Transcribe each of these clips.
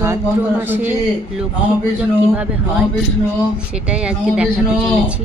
ভাদ্র মাসে লক্ষ্মী পূজা কিভাবে হয় সেটাই আজকে দেখাতে চলেছি।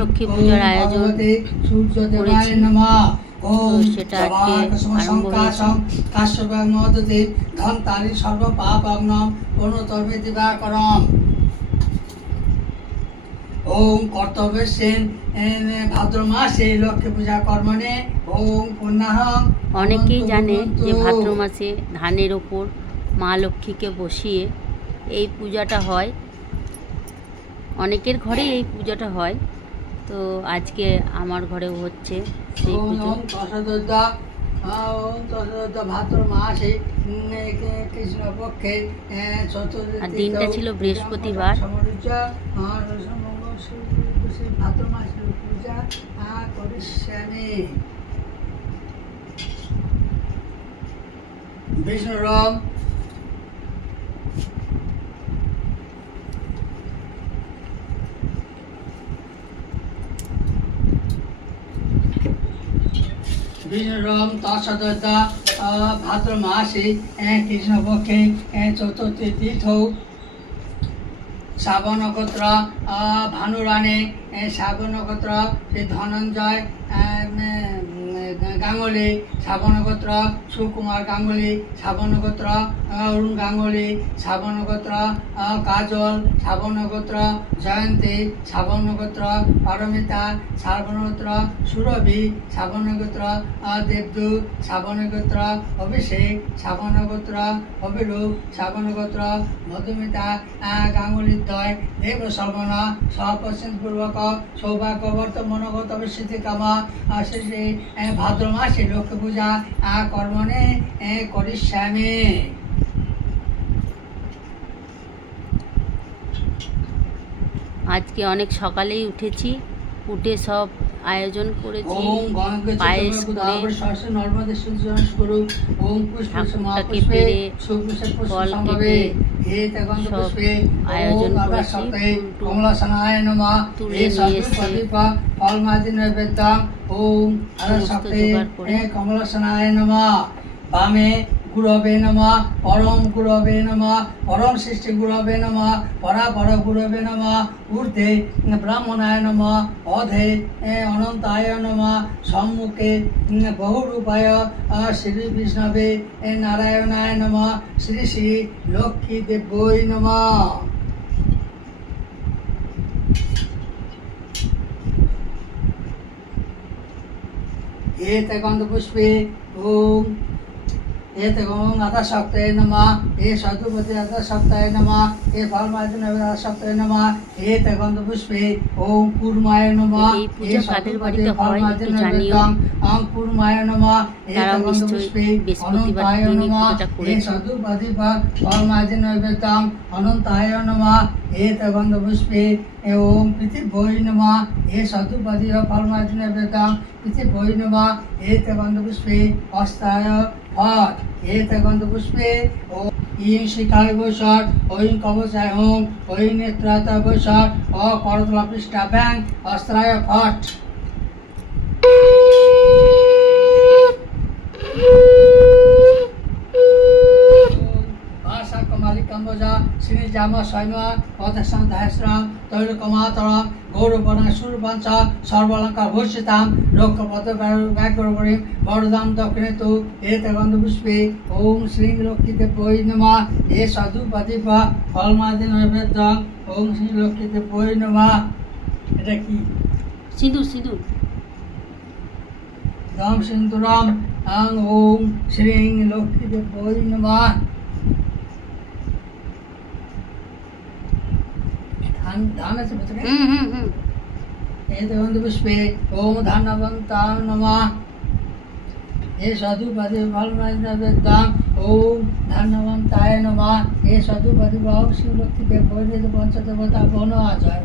লক্ষ্মী পূজার আয়োজন করেছি, সেটা আজকে আরম্ভ হয়েছে। ওম কর্তব্য সেন ভাদ্র মাসে লক্ষ্মী পূজা কর্মণে ওম পুণ্যাহং। অনেকেই জানে যে ভাদ্র মাসে ধানের ওপর মা লক্ষ্মীকে বসিয়ে এই পূজাটা হয়, অনেকের ঘরে এই পূজাটা হয়। তো আজকে আমার ঘরেও হচ্ছে সেই পুজো। ভাদ্র মাসে কৃষ্ণপক্ষে আর দিনটা ছিল বৃহস্পতিবার। ভাদ্র মাসে পূজা করিষ্যামি। বিষ্ণুরাম বিষ্ণুরাম তৎসদা ভাদ্র মাসে কৃষ্ণপক্ষে চতুর্থী তীর্থ শ্রাবণ নক্ষত্র ভানুরানে শ্রাবণ নক্ষত্র শ্রী ধনঞ্জয় গাঙ্গুলি, শ্রাবণ নক্ষত্র সুকুমার গাঙ্গুলি, শ্রাবণ নক্ষত্র অরুণ গাঙ্গুলি, শ্রাবণ নক্ষত্র কাজল, শ্রাবণ নক্ষত্র জয়ন্তী, শ্রাবণ নক্ষত্র পারমিতা, শ্রাবণ নক্ষত্র সুরভি, শ্রাবণ নক্ষত্র দেবদূত, শ্রাবণ নক্ষত্র অভিষেক, শ্রাবণ নক্ষত্র অভিরূপ, শ্রাবণ নক্ষত্র মধুমিতা গাঙ্গুলিদ্বয় দেব শ্রবণ সপশ্চিন পূর্বক সৌভাগ্যবর্ত মনোগত বিশ্বতি কামা। শেষে ভাদ্র মাসে লক্ষ্মী পূজা কর্মণে করিষ্যামি। আজকে অনেক সকালেই উঠেছি, উঠে সব আয়োজন করেছি, পায়েস করে ঠাকুরটাকে পেরে ফল কেটে সব আয়োজন করেছি। তুলে নিয়ে এসে সমস্ত জোগাড় করে কমলাসনায় নমঃ। বামে গুরবে নমঃ, পরম গুরবে নমঃ, পরম সৃষ্টি গুরবে নমঃ, পরাপর গুরবে নমঃ। ঊর্ধ্বে ব্রাহ্মণায় নমঃ, অধে অনন্তায় নমঃ, সম্মুখে বহুরূপায় শ্রী বিষ্ণবে নারায়ণায় নমঃ। শ্রী শ্রী লক্ষ্মী দেব্যৈ নমঃ। গন্ধপুষ্পে ওম ওম আদাশক্তায় নমঃ। সদুপতি আদাশক্তায় নমঃ। ফলমার্জন আদাশক্তায় নমঃ। গন্ধপুষ্পে ওম কুর্মায় নমঃ। ফলমার্জন কুর্মায় নমঃ। গন্ধপুষ্পে অনন্তায় নমঃ। সদুপতি ফলমার্জন অনন্তায় নমঃ। গন্ধপুষ্পে ওম পৃথিবী নমঃ। সদুপতি ফলমার্জন পৃথিবী নমঃ। গন্ধপুষ্পে অস্তায় ফট। গন্ধপুষ্পে ইং শিকায় বৈশট, ঐং কবচায় ওং, ঐং নেত্রায় বৈশট, করতলা পৃষ্ঠা ব্যাং অস্ত্রায় ফট। কম্বোজা শ্রী জামা সৈমা পদসং ধায়শ্রাম তৈলকমাতরম গৌরবনা সুরবংশ সর্বালঙ্কার ভূষিতাম লোকপদ ব্যাঘ্রবরী বরদাম দক্ষিণেতু গন্ধপুষ্পে ওম শ্রী লক্ষ্মী দেব্যৈ নমঃ। সদুপতি ফলমাদি নৈবেদ্যং ওম শ্রী লক্ষ্মী দেব্যৈ নমঃ। এটা কি? সিঁদুর। সিঁদুর দম সিন্দুরম ওম শ্রী লক্ষ্মী দেব্যৈ নমঃ। ধান আছে ভেতরে। গন্ধপুষ্পে ওম ধানবন্তাং নমঃ। সদুপতি ফলমাদিবেদ্যং ওম ধানবন্তায় নমঃ। সদুপতি বাহু শ্রী লক্ষ্মী দেব্যৈ পঞ্চদেবতা বন আচার।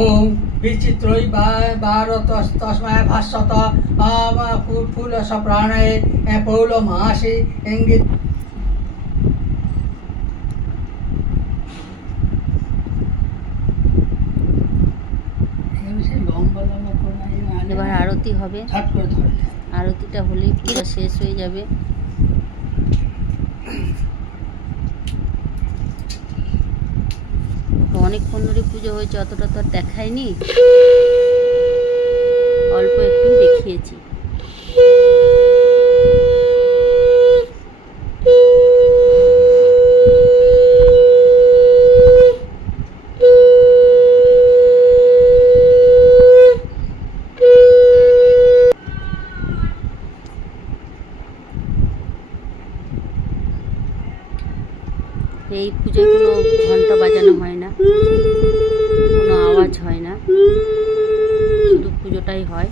ওম বিচিত্রই ভারত তস্মায় ভাস্বত ফুল সপ্রাণে পৌল মাসি ইঙ্গিত হবে, ঝট করে ধরে যায়। আরতিটা হলেই পুজো শেষ হয়ে যাবে। অনেকক্ষণ ধরে পুজো হয়েছে, অতটা তো আর দেখায়নি, অল্প একটু দেখিয়েছি। এই পুজোয় কোনো ঘন্টা বাজানো হয় না, কোনো আওয়াজ হয় না, শুধু পুজোটাই হয়।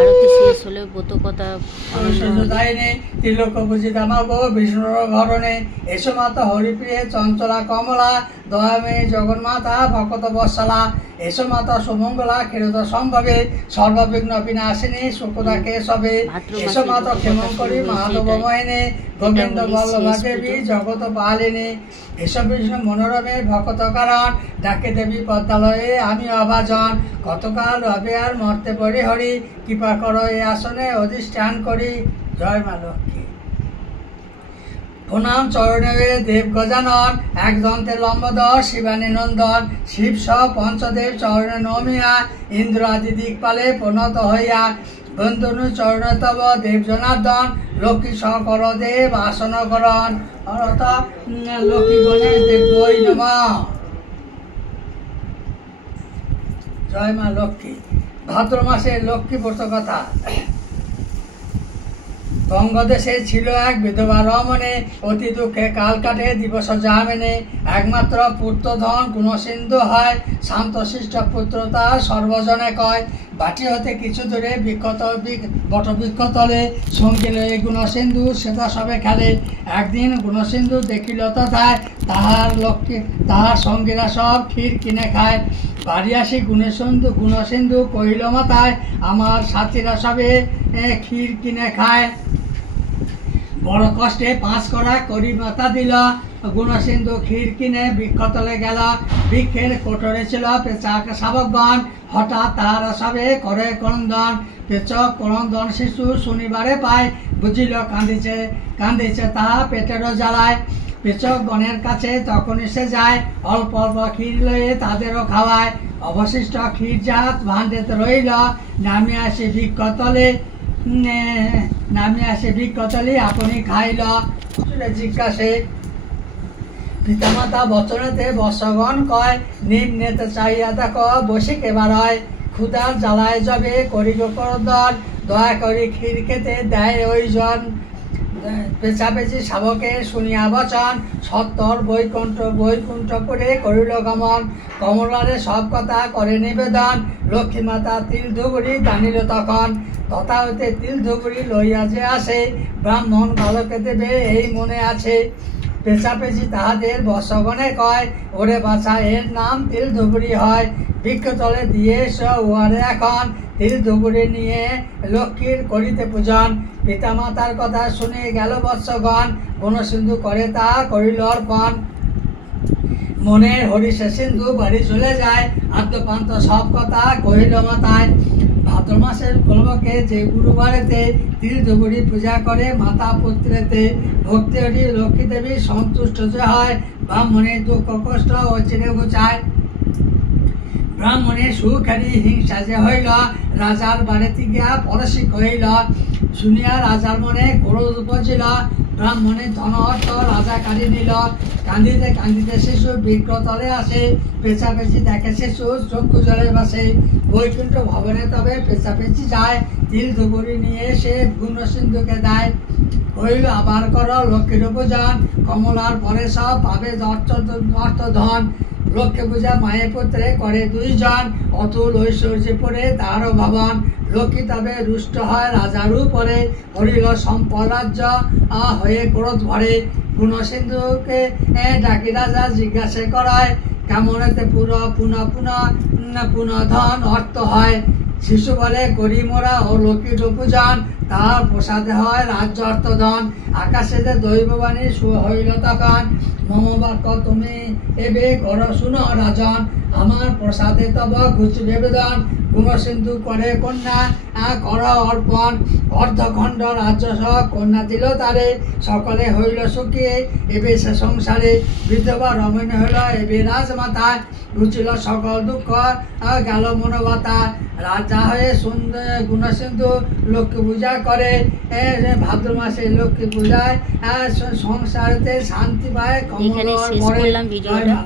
আরতি শেষ হলে ব্রত কথা ত্রিলোক বুঝি দামাগো বিষ্ণুর ঘরণে এসো মাতা হরিপ্রিয়ে চঞ্চলা কমলা দয়ামে জগন্মাতা ভকত বৎসলা এসো মাতা সুমঙ্গলা ক্ষীরত সম্ভবে সর্ববিঘ্ন বিনাশিনী সুখদা কেশবে এসো মাতা ক্ষেমঙ্করী মাধব মহিনী গোবিন্দ বল্লভা দেবী জগত পালিনী এসো বিষ্ণু মনোরমে ভকত কারণ ডাকে দেবী পদ্মালয়ে আমি অভাজন কতকাল রবে আর মর্তে পড়ি হরি কৃপা করো এই আসনে অধিষ্ঠান করি। জয় মা লক্ষ্মী। প্রণাম চরণে দেব গজানন এক দন্তে লম্বদর শিবানী নন্দন শিব সহ পঞ্চদেব চরণে নমিয়া ইন্দ্র আদি দিকপালে প্রণত হইয়া বন্ধনু চরণ তব দেব জনার্দন লক্ষ্মী সহ কর দেব আসন করণ অর্থ লক্ষ্মী গণেশ দেব বই নমঃ। জয় মা লক্ষ্মী। ভাদ্র মাসে লক্ষ্মী ব্রত কথা। বঙ্গদেশে ছিল এক বিধবা রমণী অতি দুঃখে কাল কাটে দিবস যামেনে একমাত্র পুত্রধন গুণসিন্ধু হয় শান্ত শিষ্ট পুত্র তার সর্বজনে কয় বাটি হতে কিছু দূরে বটবৃক্ষতলে সঙ্গে লয়ে গুণসিন্ধু সেটা সবে খেলে একদিন গুণসিন্ধু দেখিল তথায় তাহার সঙ্গীরা সব ক্ষীর কিনে খায় বাড়ি আসি গুণসিন্ধু কহিল মাতায় আমার সাথীরা সবে ক্ষীর কিনে খায় বড় কষ্টে 5 কড়া করি মাতা দিল গুণসিন্ধু ক্ষীর কিনে বৃক্ষতলে গেল বৃক্ষের কোটরে ছিল পেঁচাক শাবকগণ হঠাৎ তাহারা সবে করে ক্রন্দন পেচক ক্রন্দন শিশু শুনিবারে পায় বুঝিল কান্দিছে তাহা পেটেরও জ্বালায় পেচক গণের কাছে তখনই সে যায় অল্প অল্প ক্ষীর লয়ে তাদেরও খাওয়ায় অবশিষ্ট ক্ষীর জাত ভাণ্ডেতে রইল নামিয়ে আসে বৃক্ষতলে আপনি খাইল জিজ্ঞাসে পিতামাতা বচনেতে বর্ষগণ কয় নিম্নেতে চাইয়া দেখো বসে কেবার হয় ক্ষুধার জ্বালায় যাবে করি গোকর্দন দয়া করি ক্ষীর খেতে দেয় ওই জন পেঁচাপেচি শাবকে শুনিয়া বচন সত্তর বৈকুণ্ঠপুরে করিল গমন কমলারে সব কথা করে নিবেদন লক্ষ্মী মাতা তিল ধুবুরি টানিল তখন তথা হইতে তিল ধুবুরি লইয়া যে আসে ব্রাহ্মণ বালকে দেবে এই মনে আছে পেঁচাপেচি তাহাদের বর্ষগণে কয় ওরে বাছা এর নাম তিল ধুবুরি হয় বৃক্ষতলে দিয়ে উহারে এখন তিল ধুবুরি নিয়ে লক্ষ্মীর করিতে পূজন পিতামাতার কথা শুনে গেল বৎসগণ গুণসিন্ধু করে তা করিল অর্পণ মনের হরিষে সিন্ধু বাড়ি চলে যায় আদ্যপান্ত সব কথা কহিল মাতায় ভাদ্র মাসের কলবকে যে গুরুবারেতে তিল ধুবুরি পূজা করে মাতা পুত্রেতে ভক্তি হরি লক্ষ্মী দেবী সন্তুষ্ট যে হয় ব্রাহ্মণের দুঃখ কষ্ট ও চিনে ঘুচায় ব্রাহ্মণের সুখারি হিংসা যে হইল রাজার বাড়িতে গিয়া পরশি কহিল শুনিয়া রাজার মনে ক্রোধ উপজিল ব্রাহ্মণের ধন অর্থ রাজা কাড়ি নিল। কান্দিতে কান্দিতে শিশু বিগ্রতলে আসে, পেঁচাপেচি দেখে শিশু চক্ষু জলে বাসে। বৈকুণ্ঠ ভবনে তবে পেঁচাপেচি যায়, তিল ধুবুরি নিয়ে সে গুণ সিন্ধুকে দেয়। হইল আবার করো লক্ষ্মীর পূজন, কমলার পরে সব পাবে অর্থ ধন। লক্ষ্মী পূজা মায়ে পুত্রে করে দুইজন, অতুল ঐশ্বর্যে পড়ে তারও ভবন। লক্ষ্মী তবে রুষ্ট হয় রাজার উপরে, হরিল সম্পদ রাজ্য হয়ে ক্রোধ ভরে। গুণসিন্ধুকে ডাকি রাজা জিজ্ঞাসা করায়, কেমনেতে পুনঃ পুনঃ পুনঃ পুনঃ ধন অর্থ হয়। শিশু বলে করি মোরা ও লক্ষ্মীর পূজন, তার প্রসাদে হয় রাজ্য অর্থ ধন। আকাশে যে দৈববাণী হইল তখন, মম বাক্য তুমি এবে কর শুনো রাজন। আমার প্রসাদে তব ঘুচবে বেদন, গুণসিন্ধু করে কন্যা কর অর্পণ। অর্ধখণ্ড রাজ্য সহ কন্যা দিল তারে, সকলে হইল সুখী এবে সে সংসারে। বিধবা রমণী হইল এবে রাজমাতায়, ঘুচিল সকল দুঃখ গেল মনোবতা। রাজা হয়ে সুন্দর গুণসিন্ধু লক্ষ্মী পূজা করে, ভাদ্র মাসে লক্ষ্মী পূজায় সংসারেতে শান্তি পায়। এখানে শেষ করলাম ভিডিওটা।